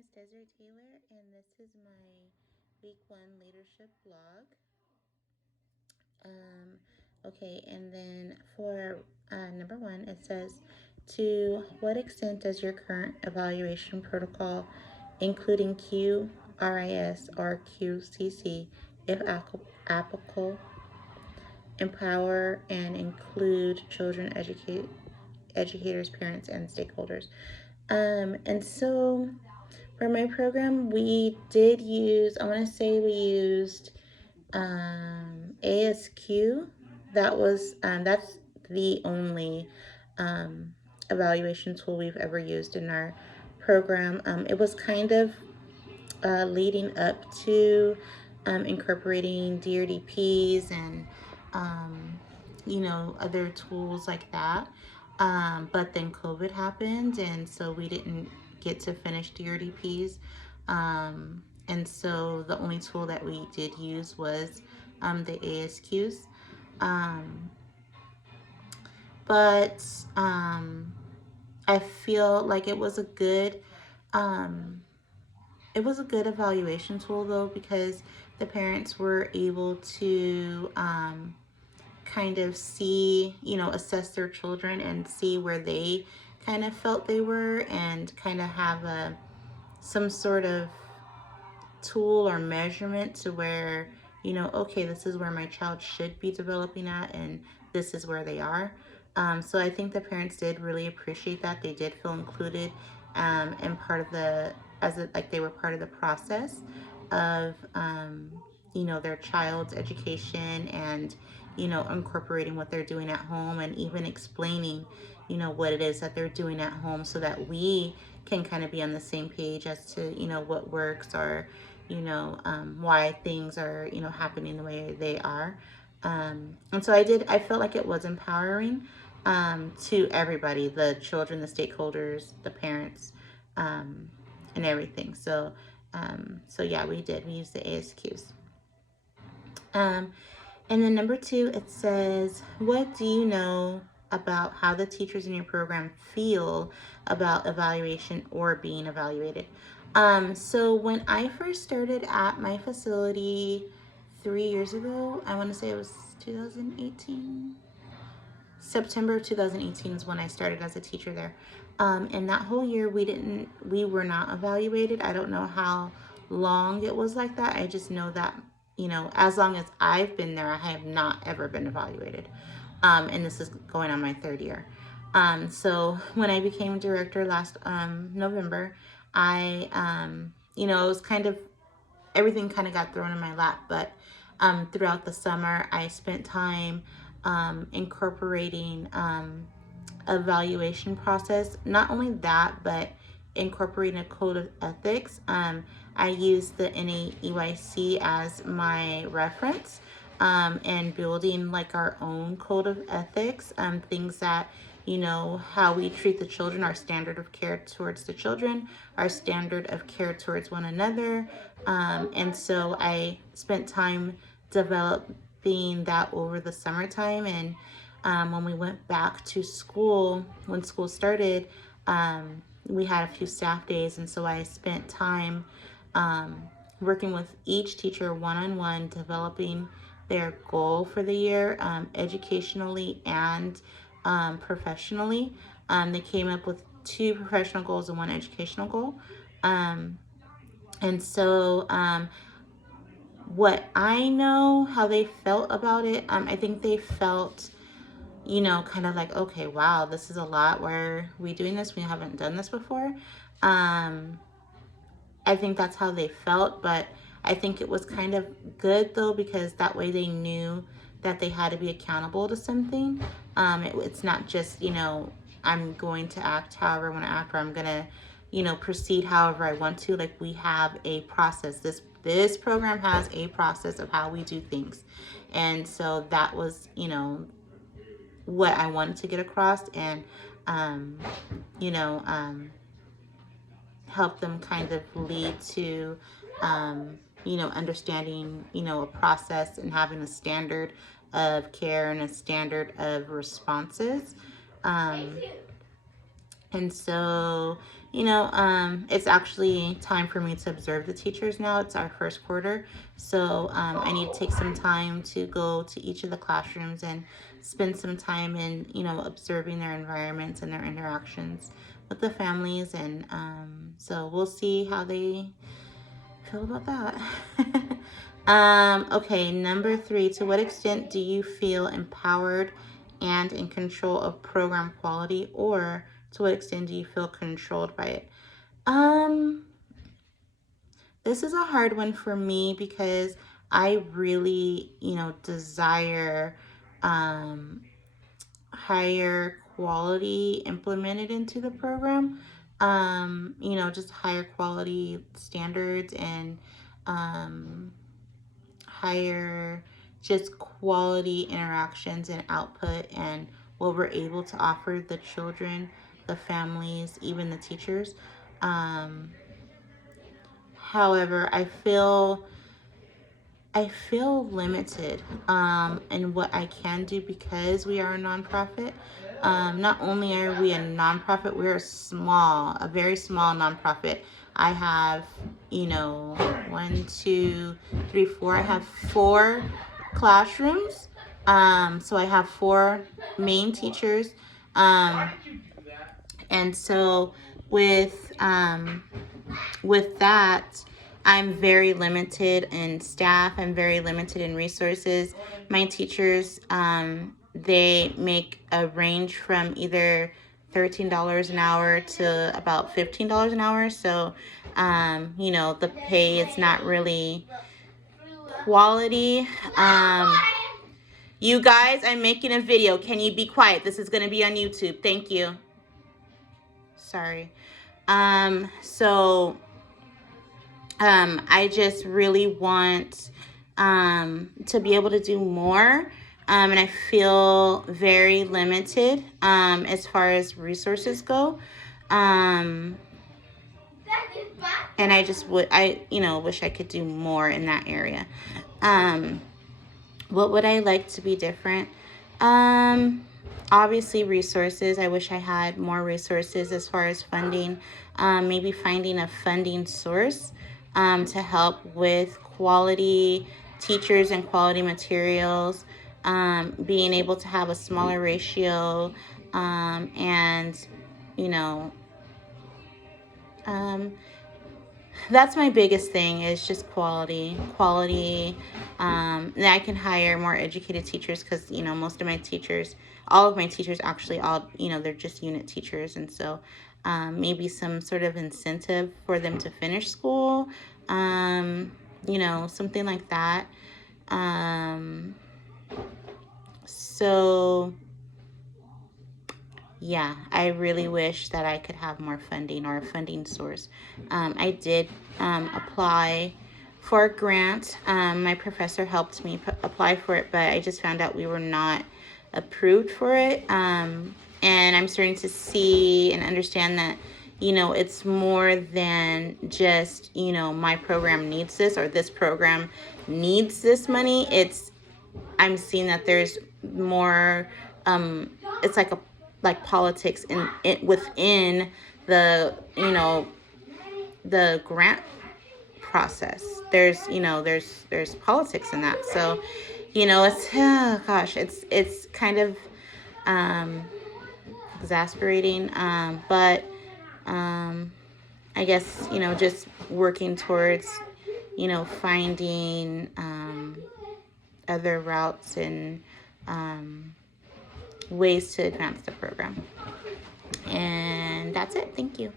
is Desiree Taylor, and this is my week one leadership blog. Okay, and then for number one, it says, to what extent does your current evaluation protocol, including QRIS or QCC, if applicable, empower and include children, educators, parents, and stakeholders? And so for my program, we did use, I want to say we used ASQ. That's the only um, evaluation tool we've ever used in our program. It was kind of leading up to incorporating DRDPs and other tools like that. But then COVID happened, and so we didn't get to finish DRDPs. And so the only tool that we did use was the ASQs. Um, but I feel like um, it was a good evaluation tool though, because the parents were able to kind of see, assess their children and see where they kind of felt they were, and kind of have some sort of tool or measurement to where, okay, this is where my child should be developing at, and this is where they are. So I think the parents did really appreciate that. They did feel included, and part of like they were part of the process of, their child's education, and, incorporating what they're doing at home, and even explaining, what it is that they're doing at home, so that we can kind of be on the same page as to, what works, or, why things are, happening the way they are. And so I felt like it was empowering to everybody, the children, the stakeholders, the parents, um, and everything. So yeah, we used the ASQs. Um, and then number two, it says, what do you know about how the teachers in your program feel about evaluation or being evaluated? So when I first started at my facility 3 years ago, I want to say it was 2018. September of 2018 is when I started as a teacher there. And that whole year we were not evaluated. I don't know how long it was like that. I just know that, as long as I've been there, I have not ever been evaluated. And this is going on my third year. So when I became director last November, it was kind of, everything kind of got thrown in my lap. But throughout the summer, I spent time incorporating evaluation process. Not only that, but incorporating a code of ethics. I use the NAEYC as my reference, and building like our own code of ethics, things that, how we treat the children, our standard of care towards the children, our standard of care towards one another. And so I spent time developing that over the summertime. And when we went back to school, when school started, we had a few staff days. And so I spent time um, working with each teacher one-on-one, developing their goal for the year, educationally and professionally. They came up with two professional goals and one educational goal. Um, and so what I know, how they felt about it, I think they felt, kind of like, okay, wow, this is a lot. Why are we doing this? We haven't done this before. Um, I think that's how they felt, but I think it was kind of good though, because that way they knew that they had to be accountable to something. It's not just, I'm going to act however I want to act, or I'm going to, proceed however I want to. Like, we have a process. This program has a process of how we do things. And so that was, what I wanted to get across, and, um, you know, um, help them kind of lead to, understanding, a process, and having a standard of care and a standard of responses. Um, And so, it's actually time for me to observe the teachers now. It's our first quarter. So I need to take some time to go to each of the classrooms and spend some time in, observing their environments and their interactions with the families. And so we'll see how they feel about that. Okay, number 3, to what extent do you feel empowered and in control of program quality, or to what extent do you feel controlled by it? Um, this is a hard one for me because I really, desire um, higher quality implemented into the program. Just higher quality standards and um, higher just quality interactions and output and what we're able to offer the children, the families, even the teachers. Um, However, I feel limited in what I can do because we are a nonprofit. Not only are we a nonprofit, we're a very small nonprofit. I have, 1, 2, 3, 4. I have 4 classrooms. So I have 4 main teachers. Um, and so with um, with that, I'm very limited in staff. I'm very limited in resources. My teachers, they make a range from either $13 an hour to about $15 an hour. So, the pay is not really quality. You guys, I'm making a video. Can you be quiet? This is going to be on YouTube. Thank you. Sorry. So I just really want to be able to do more. And I feel very limited as far as resources go. And I just wish I could do more in that area. What would I like to be different? Obviously resources. I wish I had more resources as far as funding. Maybe finding a funding source to help with quality teachers and quality materials. Being able to have a smaller ratio, and you know um, that's my biggest thing, is just quality. And I can hire more educated teachers because most of my teachers, all of my teachers actually, all they're just unit teachers. And so maybe some sort of incentive for them to finish school, something like that. So yeah, I really wish that I could have more funding or a funding source. I did apply for a grant. My professor helped me apply for it, but I just found out we were not approved for it. And I'm starting to see and understand that, it's more than just, my program needs this or this program needs this money. I'm seeing that there's more, it's like politics in it within the the grant process. There's politics in that. So it's gosh, it's kind of um exasperating, but I guess just working towards finding other routes and ways to advance the program. And that's it. Thank you.